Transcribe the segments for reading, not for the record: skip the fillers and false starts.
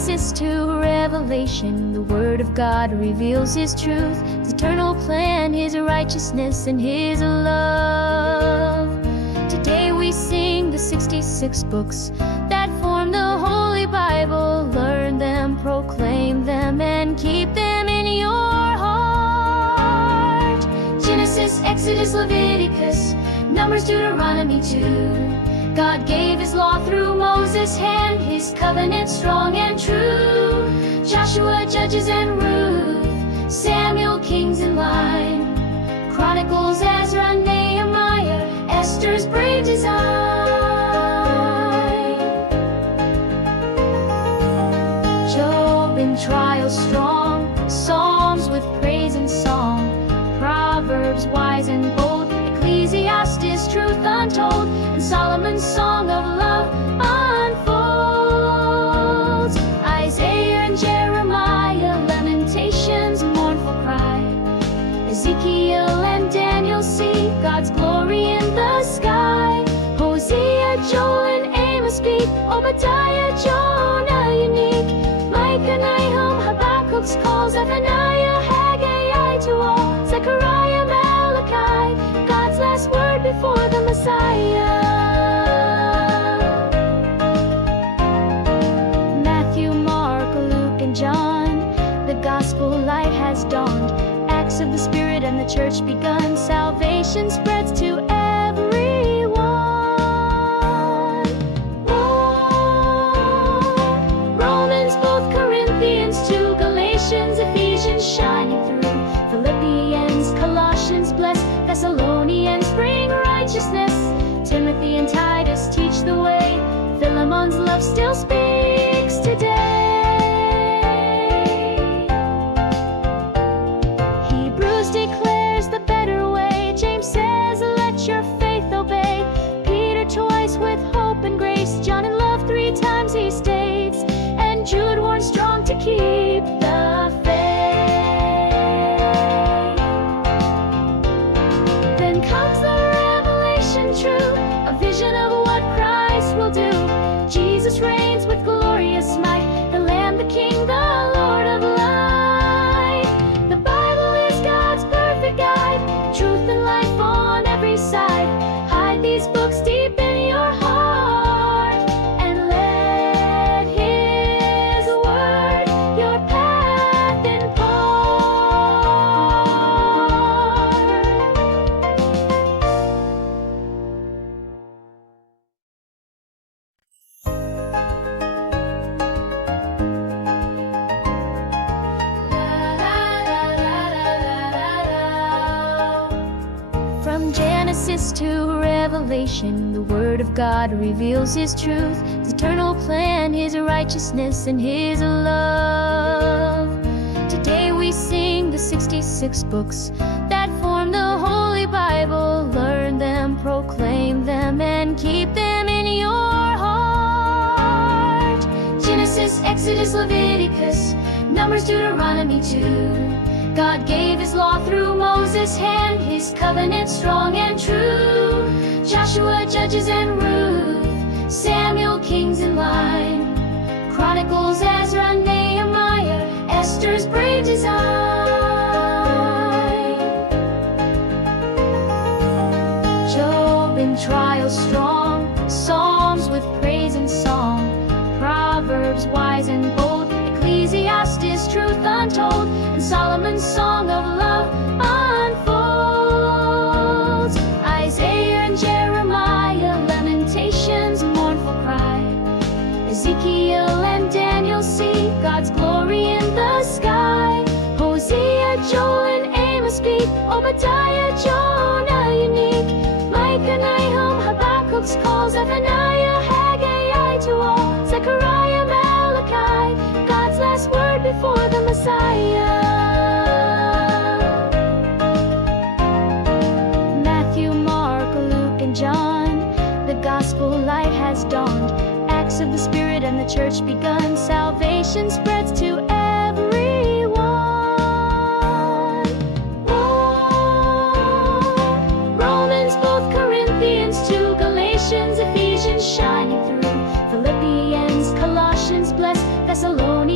Genesis to Revelation, the Word of God reveals His truth, His eternal plan, His righteousness, and His love. Today we sing the 66 books that form the Holy Bible. Learn them, proclaim them, and keep them in your heart. Genesis, Exodus, Leviticus, Numbers, Deuteronomy 2. God gave His law through Moses' hand, His covenant strong and true. Joshua, Judges, and Ruth, Samuel, Kings in line, Chronicles, Ezra, Nehemiah, Esther's brave design. Job in trials strong, Psalms with praise and song, Proverbs wise and bold, Ecclesiastes truth untold, and Solomon's song of love unfolds. Isaiah and Jeremiah, Lamentations, mournful cry. Ezekiel and Daniel see God's glory in the sky. Hosea, Joel, and Amos speak. Obadiah, Jonah unique. Micah, Nahum, Habakkuk's call. Zephaniah, Haggai to all. Zechariah, Malachi, God's last word before the Messiah. Matthew, Mark, Luke, and John, the gospel light has dawned. Acts of the Spirit and the church begun. Salvation spreads to everyone. Romans, both Corinthians, to Galatians, Ephesians shining through. Philippians, Colossians bless. Thessalonians bring righteousness. Timothy and Titus teach the way. Philemon's love still speaks today. Hebrews declares the better way. James says, let your faith obey. Peter twice with hope and grace. John in love 3 times he states. And Jude warns strong to keep the faith. Then comes the revelation true, a vision of what Christ will do. Jesus reigns with glorious might, the Lamb, the King, the Lord of light. The Bible is God's perfect guide, truth and life on every side. Hide these books deep in your heart, and let His word your path From Genesis to Revelation, the Word of God reveals His truth, His eternal plan, His righteousness, and His love. Today we sing the 66 books that form the Holy Bible. Learn them, proclaim them, and keep them in your heart. Genesis, Exodus, Leviticus, Numbers, Deuteronomy 2. God gave His law through Moses' hand, His covenant strong and true. Joshua, Judges, and Ruth, Samuel, Kings in line, Chronicles, Ezra, Nehemiah, Esther's brave design. Job in trials strong, Psalms with praise and song, Proverbs wise and bold, Ecclesiastes truth untold, and Solomon's song of love unfolds. Isaiah and Jeremiah, Lamentations, mournful cry. Ezekiel and Daniel see God's glory in the sky. Hosea, Joel, and Amos speak. Obadiah, Jonah unique. Micah, Nahum, Habakkuk's call. Zephaniah, Haggai to all. Zechariah, Malachi, God's last word before the Messiah. Matthew, Mark, Luke, and John, the gospel light has dawned. Acts of the Spirit and the church begun. Salvation spreads to everyone. Romans, both Corinthians, to Galatians, Ephesians shining through. Philippians, Colossians bless. Thessalonians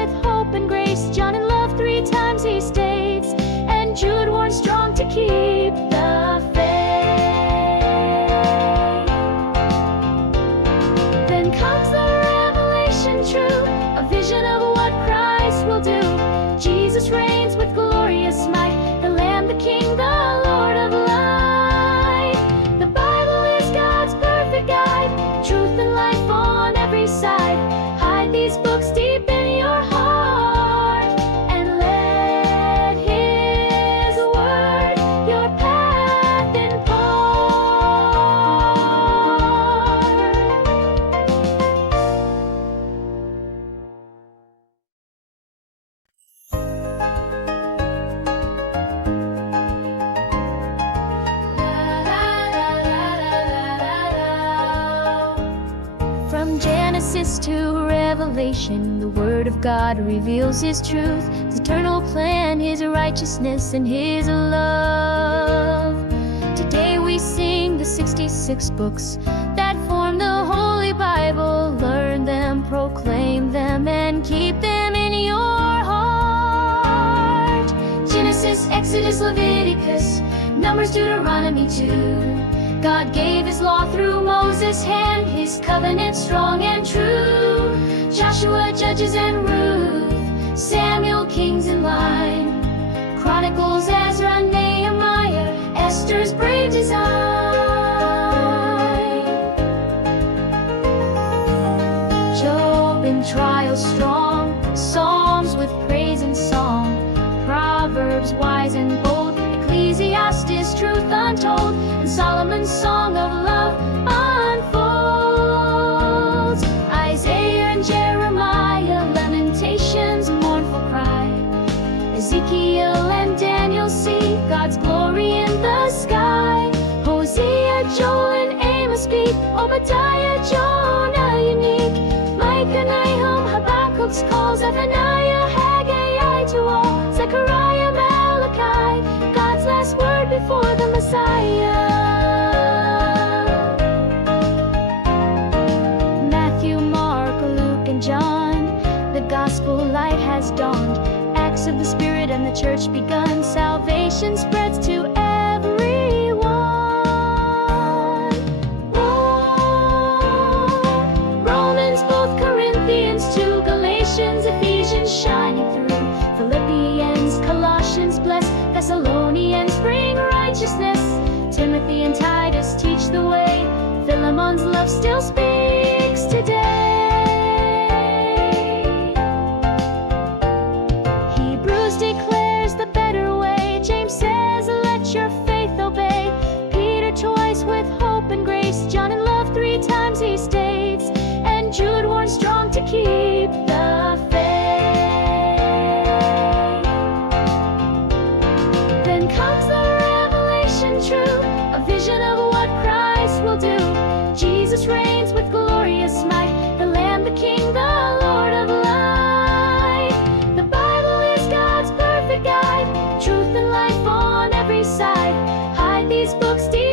with hope and grace. John in love 3 times he states, and Jude warns strong to keep the faith. Then comes the revelation true, a vision of what Christ will do. Jesus reigns with glorious might, the Lamb, the King, the Lord of light. The Bible is God's perfect guide, truth and life on every side. Hide these books deep in your heart, and let His word your path impart. From Genesis to Revelation, the Word of God reveals His truth, His eternal plan, His righteousness, and His love. Today we sing the 66 books that form the Holy Bible. Learn them, proclaim them, and keep them in your heart. Genesis, Exodus, Leviticus, Numbers, Deuteronomy 2. God gave His law through Moses' hand, His covenant strong and true. Joshua, Judges, and Ruth, Samuel, Kings in line. Chronicles, Ezra, Nehemiah, Esther's brave design. Job in trials strong, Psalms with praise and song. Proverbs wise and bold, Ecclesiastes truth untold, and Solomon's song of love unfolds. Isaiah and Jeremiah, Lamentations, mournful cry. Ezekiel and Daniel see God's glory in the sky. Hosea, Joel, and Amos speak. Obadiah, Jonah unique. Micah, Nahum, Habakkuk's calls. Zephaniah, Haggai to all. Zechariah, Malachi, God's last word before the Messiah. Matthew, Mark, Luke, and John, the gospel light has dawned. Acts of the Spirit and the church begun. Salvation spreads to everyone. Romans, both Corinthians 2, Galatians, Ephesians shining through. Philippians, Colossians bless. Thessalonians bring righteousness. Timothy and Titus teach the way. Philemon's love still speaks today. Hebrews declares the better way. James says, let your faith obey. Peter twice with hope and grace. John in love 3 times he states, and Jude warns strong to keep the faith. Then comes the revelation true, a vision of what Christ will do. Jesus reigns with glorious might, the Lamb, the King, the Lord of light. The Bible is God's perfect guide, truth and life on every side. Hide these books deep